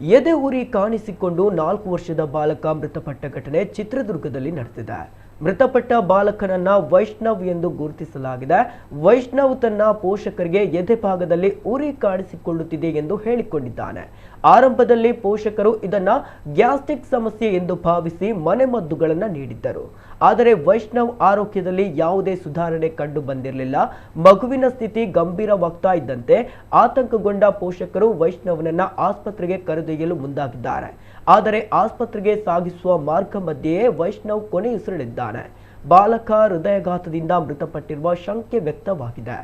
ಎದೆ ಉರಿ ಕಾಣಿಸಿಕೊಂಡು 4 ವರ್ಷದ ಬಾಲಕ ಮೃತಪಟ್ಟ ಘಟನೆ ಚಿತ್ರದುರ್ಗದಲ್ಲಿ ನಡೆದಿದೆ. ಮೃತಪಟ್ಟ ಬಾಲಕನನ್ನ ವೈಷ್ಣವ್ ಎಂದು ಗುರುತಿಸಲಾಗಿದೆ. ವೈಷ್ಣವ್ ತನ್ನ ಪೋಷಕರಿಗೆ ಎದೆ ಭಾಗದಲ್ಲಿ ಉರಿ ಕಾಣಿಸಿಕೊಳ್ಳುತ್ತಿದೆ ಎಂದು ಹೇಳಿಕೊಂಡಿದ್ದಾನೆ. ಆರಂಭದಲ್ಲಿ ಪೋಷಕರು ಇದನ್ನ ಗ್ಯಾಸ್ಟ್ರಿಕ್ ಸಮಸ್ಯೆ ಎಂದು ಭಾವಿಸಿ ಮನೆಮದ್ದುಗಳನ್ನು ನೀಡಿದ್ದರು. ಆದರೆ ವೈಷ್ಣವ್ ಆರೋಗ್ಯದಲ್ಲಿ ಯಾವುದೇ ಸುಧಾರಣೆ ಕಂಡು ಬಂದಿರಲಿಲ್ಲ. ಮಗುವಿನ ಸ್ಥಿತಿ ಗಂಭೀರವಾಗ್ತಾ ಇದ್ದಂತೆ ಆತಂಕಗೊಂಡ ಪೋಷಕರು ವೈಷ್ಣವ್ನನ್ನ ಆಸ್ಪತ್ರೆಗೆ ಕರೆದೊಯ್ಯಲು ಮುಂದಾಗಿದ್ದಾರೆ. ಆದರೆ ಆಸ್ಪತ್ರೆಗೆ ಸಾಗಿಸುವ ಮಾರ್ಗ ಮಧ್ಯೆಯೇ ವೈಷ್ಣವ್ ಕೊನೆಯುಸಿರೆಳಿದ್ದಾನೆ. ಬಾಲಕ ಹೃದಯಾಘಾತದಿಂದ ಮೃತಪಟ್ಟಿರುವ ಶಂಕೆ ವ್ಯಕ್ತವಾಗಿದೆ.